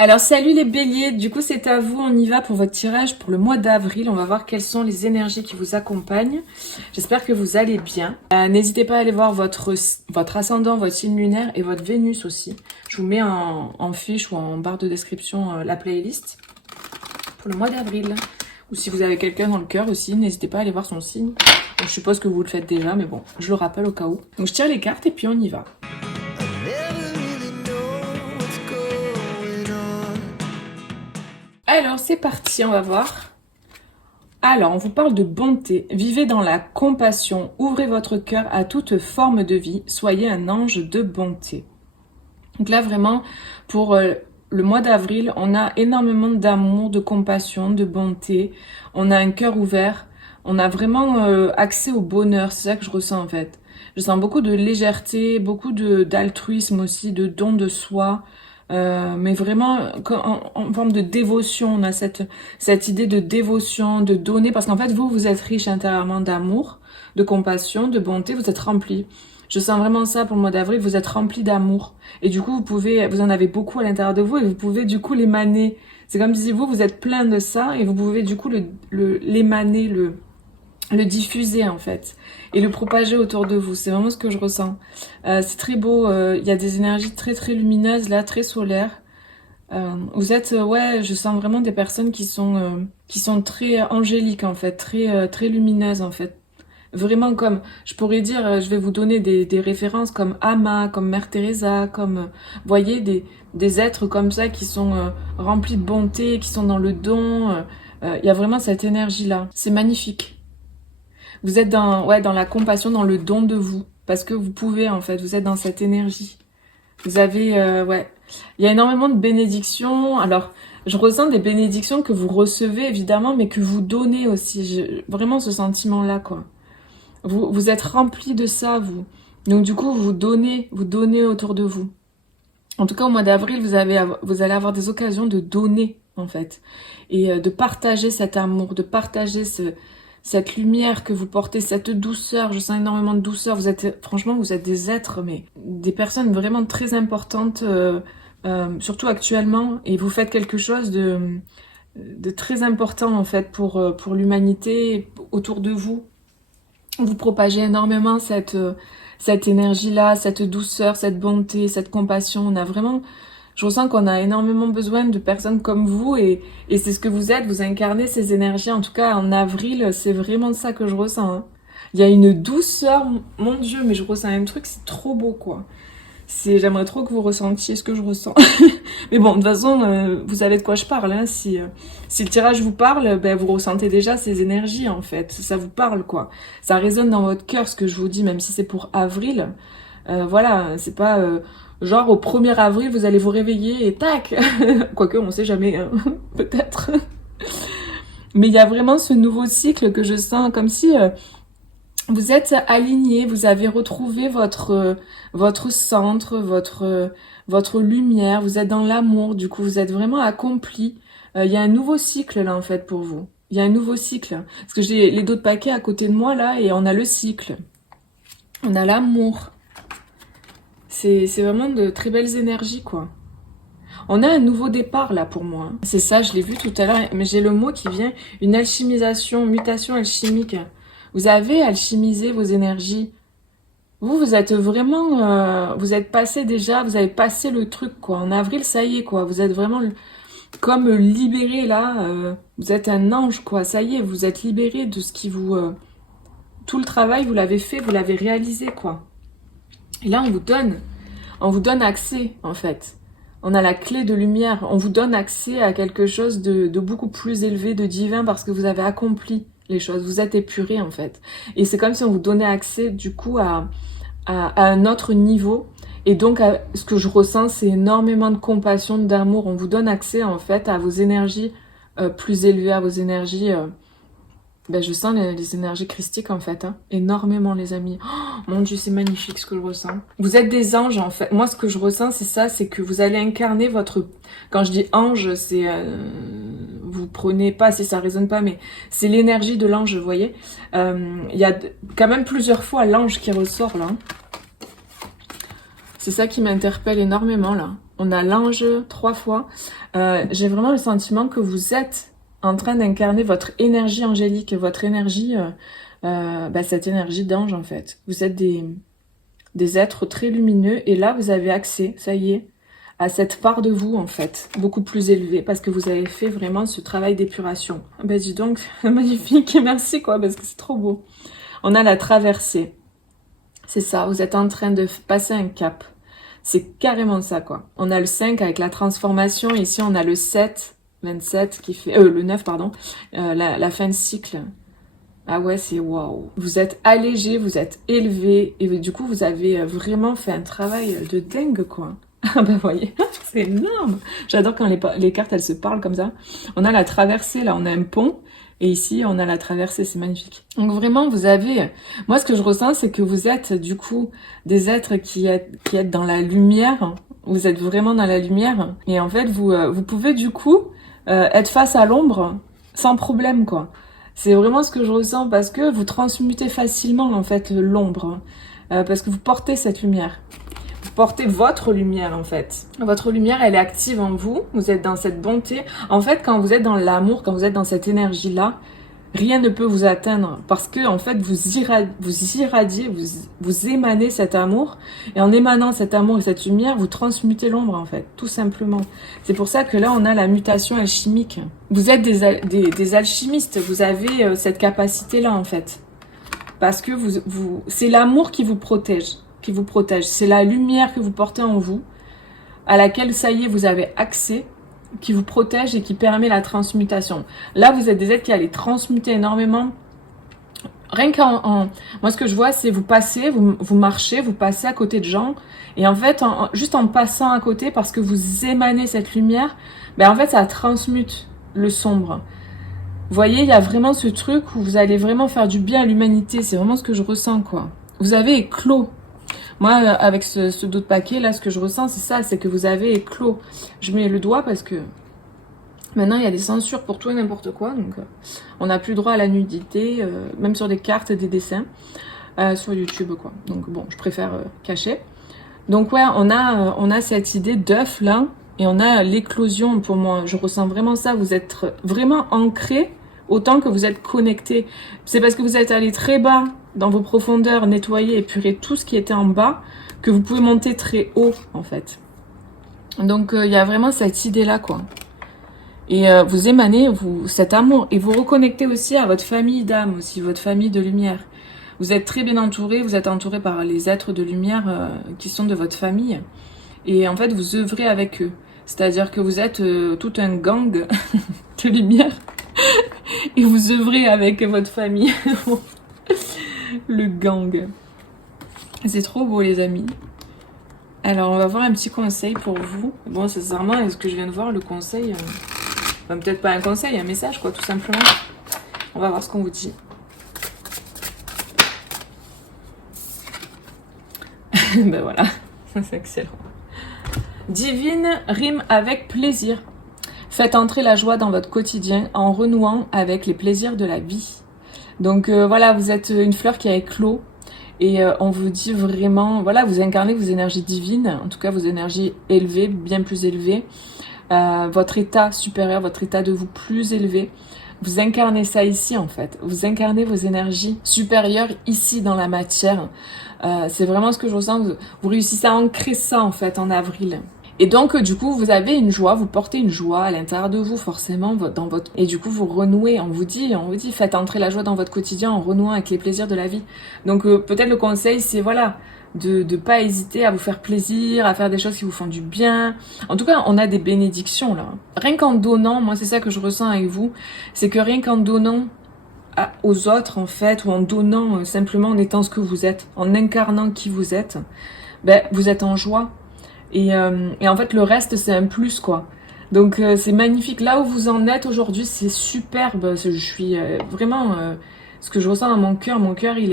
Alors salut les béliers, du coup c'est à vous, on y va pour votre tirage pour le mois d'avril. On va voir quelles sont les énergies qui vous accompagnent. J'espère que vous allez bien. N'hésitez pas à aller voir votre ascendant, votre signe lunaire et votre Vénus aussi. Je vous mets en fiche ou en barre de description la playlist pour le mois d'avril. Ou si vous avez quelqu'un dans le cœur aussi, n'hésitez pas à aller voir son signe. Je suppose que vous le faites déjà, mais bon, je le rappelle au cas où. Donc je tire les cartes et puis on y va. Alors, c'est parti, on va voir. Alors, on vous parle de bonté. Vivez dans la compassion. Ouvrez votre cœur à toute forme de vie. Soyez un ange de bonté. Donc là, vraiment, pour le mois d'avril, on a énormément d'amour, de compassion, de bonté. On a un cœur ouvert. On a vraiment accès au bonheur. C'est ça que je ressens, en fait. Je sens beaucoup de légèreté, beaucoup d'altruisme aussi, de don de soi. Mais vraiment en forme de dévotion, on a cette idée de dévotion, de donner, parce qu'en fait vous êtes riche intérieurement d'amour, de compassion, de bonté, vous êtes rempli. Je sens vraiment ça pour le mois d'avril, vous êtes rempli d'amour, et du coup vous en avez beaucoup à l'intérieur de vous, et vous pouvez du coup l'émaner. C'est comme si vous êtes plein de ça, et vous pouvez du coup l'émaner, le diffuser en fait et le propager autour de vous. C'est vraiment ce que je ressens. C'est très beau, il y a des énergies très très lumineuses là, très solaires. Vous êtes, ouais, je sens vraiment des personnes qui sont très angéliques en fait, très lumineuses en fait. Vraiment comme, je pourrais dire, je vais vous donner des références comme Ama, comme Mère Teresa, comme, voyez, des êtres comme ça qui sont remplis de bonté, qui sont dans le don. Il y a vraiment cette énergie-là. C'est magnifique. Vous êtes dans la compassion, dans le don de vous. Parce que vous pouvez, en fait. Vous êtes dans cette énergie. Vous avez, ouais. Il y a énormément de bénédictions. Alors, je ressens des bénédictions que vous recevez, évidemment, mais que vous donnez aussi. Vraiment ce sentiment-là, quoi. Vous êtes rempli de ça, vous. Donc, du coup, vous donnez autour de vous. En tout cas, au mois d'avril, vous allez avoir des occasions de donner, en fait. Et de partager cet amour, de partager cette lumière que vous portez, cette douceur. Je sens énormément de douceur. Franchement, vous êtes des êtres, mais des personnes vraiment très importantes, surtout actuellement. Et vous faites quelque chose de très important, en fait, pour l'humanité autour de vous. Vous propagez énormément cette énergie-là, cette douceur, cette bonté, cette compassion. Je ressens qu'on a énormément besoin de personnes comme vous et c'est ce que vous êtes, vous incarnez ces énergies. En tout cas, en avril, c'est vraiment ça que je ressens. Hein. Il y a une douceur, mon Dieu, mais je ressens un truc, c'est trop beau, quoi. J'aimerais trop que vous ressentiez ce que je ressens. Mais bon, de toute façon, vous savez de quoi je parle. Hein. Si le tirage vous parle, ben, vous ressentez déjà ces énergies, en fait. Ça vous parle, quoi. Ça résonne dans votre cœur, ce que je vous dis, même si c'est pour avril. Voilà, c'est pas genre au 1er avril, vous allez vous réveiller et tac. Quoique, on sait jamais, hein. Peut-être. Mais il y a vraiment ce nouveau cycle que je sens, comme si... vous êtes aligné, vous avez retrouvé votre centre, votre lumière, vous êtes dans l'amour, du coup vous êtes vraiment accompli. Il y a un nouveau cycle là en fait pour vous. Il y a un nouveau cycle. Parce que j'ai les 2 paquets à côté de moi là et on a le cycle. On a l'amour. C'est vraiment de très belles énergies quoi. On a un nouveau départ là pour moi. C'est ça, je l'ai vu tout à l'heure, mais j'ai le mot qui vient, une alchimisation, mutation alchimique. Vous avez alchimisé vos énergies. Vous êtes vraiment... vous êtes passé déjà, vous avez passé le truc, quoi. En avril, ça y est, quoi. Vous êtes vraiment comme libéré, là. Vous êtes un ange, quoi. Ça y est, vous êtes libéré de ce qui vous... tout le travail, vous l'avez fait, vous l'avez réalisé, quoi. Et là, on vous donne accès, en fait. On a la clé de lumière. On vous donne accès à quelque chose de beaucoup plus élevé, de divin, parce que vous avez accompli les choses, vous êtes épuré en fait. Et c'est comme si on vous donnait accès du coup à un autre niveau. Et donc ce que je ressens, c'est énormément de compassion, d'amour. On vous donne accès en fait à vos énergies plus élevées, à vos énergies... ben, je sens les énergies christiques en fait, hein. Énormément les amis. Oh, mon Dieu, c'est magnifique ce que je ressens. Vous êtes des anges en fait. Moi ce que je ressens c'est ça, c'est que vous allez incarner votre... Quand je dis ange, c'est... vous prenez pas si ça résonne pas, mais c'est l'énergie de l'ange, vous voyez. Il y a quand même plusieurs fois l'ange qui ressort là. C'est ça qui m'interpelle énormément là. on a l'ange 3 fois. J'ai vraiment le sentiment que vous êtes en train d'incarner votre énergie angélique, votre énergie, cette énergie d'ange en fait. Vous êtes des êtres très lumineux et là vous avez accès, ça y est, à cette part de vous en fait, beaucoup plus élevée parce que vous avez fait vraiment ce travail d'épuration. Ben dis donc, magnifique, merci quoi, parce que c'est trop beau. On a la traversée, c'est ça, vous êtes en train de passer un cap. C'est carrément ça quoi. On a le 5 avec la transformation, ici on a le 7, 27 qui fait, le 9 pardon, la fin de cycle. Ah ouais, c'est waouh. Vous êtes allégé, vous êtes élevé et du coup vous avez vraiment fait un travail de dingue quoi. Ah bah voyez, c'est énorme. J'adore quand les cartes elles se parlent comme ça. On a la traversée là, on a un pont et ici on a la traversée, c'est magnifique. Donc vraiment vous avez, moi ce que je ressens c'est que vous êtes du coup des êtres qui êtes dans la lumière. Vous êtes vraiment dans la lumière et en fait vous pouvez du coup être face à l'ombre sans problème quoi. C'est vraiment ce que je ressens parce que vous transmutez facilement en fait l'ombre parce que vous portez cette lumière. Vous portez votre lumière en fait. Votre lumière elle est active en vous, vous êtes dans cette bonté. En fait quand vous êtes dans l'amour, quand vous êtes dans cette énergie-là, rien ne peut vous atteindre parce que en fait vous irradiez, vous émanez cet amour et en émanant cet amour et cette lumière, vous transmutez l'ombre en fait, tout simplement. C'est pour ça que là on a la mutation alchimique. Vous êtes des alchimistes, vous avez cette capacité-là en fait. Parce que c'est l'amour qui vous protège, C'est la lumière que vous portez en vous, à laquelle ça y est vous avez accès, qui vous protège et qui permet la transmutation. Là, vous êtes des êtres qui allez transmuter énormément. Rien moi, ce que je vois, c'est vous passez, vous marchez, vous passez à côté de gens. Et en fait, juste en passant à côté, parce que vous émanez cette lumière, en fait, ça transmute le sombre. Vous voyez, il y a vraiment ce truc où vous allez vraiment faire du bien à l'humanité. C'est vraiment ce que je ressens, quoi. Vous avez éclos. Moi, avec ce dos de paquet, là, ce que je ressens, c'est ça, c'est que vous avez éclos. Je mets le doigt parce que maintenant, il y a des censures pour tout et n'importe quoi. Donc, on n'a plus droit à la nudité, même sur des cartes, des dessins, sur YouTube, quoi. Donc, bon, je préfère cacher. Donc, ouais, on a cette idée d'œuf, là, et on a l'éclosion, pour moi. Je ressens vraiment ça. Vous êtes vraiment ancré autant que vous êtes connecté. C'est parce que vous êtes allé très bas dans vos profondeurs, nettoyer, épurer tout ce qui était en bas, que vous pouvez monter très haut, en fait. Donc, il y a vraiment cette idée-là, quoi. Et vous émanez cet amour. Et vous reconnectez aussi à votre famille d'âme, aussi, votre famille de lumière. Vous êtes très bien entouré, vous êtes entouré par les êtres de lumière qui sont de votre famille. Et en fait, vous œuvrez avec eux. C'est-à-dire que vous êtes tout un gang de lumière. Et vous œuvrez avec votre famille. Le gang. C'est trop beau, les amis. Alors, on va voir un petit conseil pour vous. Bon, sincèrement, est-ce que je viens de voir le conseil peut-être pas un conseil, un message, quoi, tout simplement. On va voir ce qu'on vous dit. Ben voilà, c'est excellent. Divine rime avec plaisir. Faites entrer la joie dans votre quotidien en renouant avec les plaisirs de la vie. Donc voilà, vous êtes une fleur qui a éclos et on vous dit vraiment, voilà, vous incarnez vos énergies divines, en tout cas vos énergies élevées, bien plus élevées, votre état supérieur, votre état de vous plus élevé. Vous incarnez ça ici en fait, vous incarnez vos énergies supérieures ici dans la matière. C'est vraiment ce que je ressens, vous réussissez à ancrer ça en fait en avril. Et donc, du coup, vous avez une joie, vous portez une joie à l'intérieur de vous, forcément, et du coup, vous renouez, on vous dit, faites entrer la joie dans votre quotidien en renouant avec les plaisirs de la vie. Donc, peut-être le conseil, c'est, voilà, de pas hésiter à vous faire plaisir, à faire des choses qui vous font du bien. En tout cas, on a des bénédictions, là. Rien qu'en donnant, moi, c'est ça que je ressens avec vous, c'est que rien qu'en donnant aux autres, en fait, ou en donnant, simplement en étant ce que vous êtes, en incarnant qui vous êtes, vous êtes en joie. Et en fait, le reste, c'est un plus, quoi. Donc, c'est magnifique. Là où vous en êtes aujourd'hui, c'est superbe. Je suis vraiment... ce que je ressens dans mon cœur, il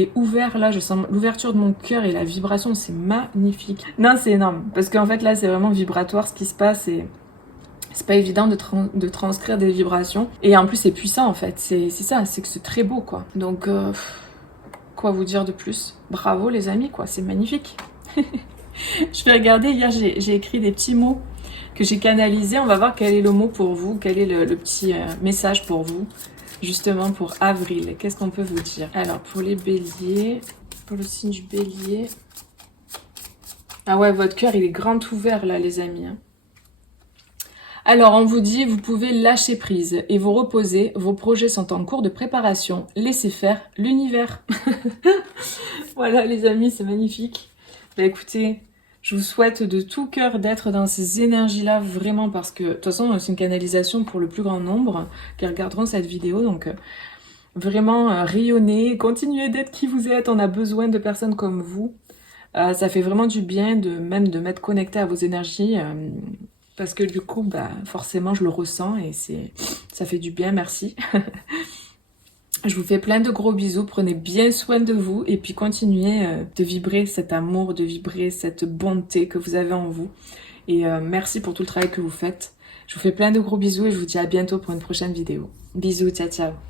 est ouvert, là. Je sens l'ouverture de mon cœur et la vibration, c'est magnifique. Non, c'est énorme. Parce qu'en fait, là, c'est vraiment vibratoire ce qui se passe. Et c'est pas évident de transcrire des vibrations. Et en plus, c'est puissant, en fait. C'est ça, c'est que c'est très beau, quoi. Donc, quoi vous dire de plus? Bravo, les amis, quoi. C'est magnifique. Je vais regarder, hier j'ai écrit des petits mots que j'ai canalisés. On va voir quel est le mot pour vous, quel est le petit message pour vous, justement pour avril. Qu'est-ce qu'on peut vous dire? Alors, pour les béliers, pour le signe du bélier... Ah ouais, votre cœur, il est grand ouvert là, les amis. Alors, on vous dit, vous pouvez lâcher prise et vous reposer. Vos projets sont en cours de préparation. Laissez faire l'univers. Voilà, les amis, c'est magnifique. Bah écoutez, je vous souhaite de tout cœur d'être dans ces énergies-là, vraiment, parce que, de toute façon, c'est une canalisation pour le plus grand nombre qui regarderont cette vidéo. Donc, vraiment, rayonnez, continuez d'être qui vous êtes. On a besoin de personnes comme vous. Ça fait vraiment du bien même de m'être connecté à vos énergies. Parce que du coup, bah, forcément, je le ressens et ça fait du bien, merci. Je vous fais plein de gros bisous, prenez bien soin de vous et puis continuez de vibrer cet amour, de vibrer cette bonté que vous avez en vous. Et merci pour tout le travail que vous faites. Je vous fais plein de gros bisous et je vous dis à bientôt pour une prochaine vidéo. Bisous, ciao ciao.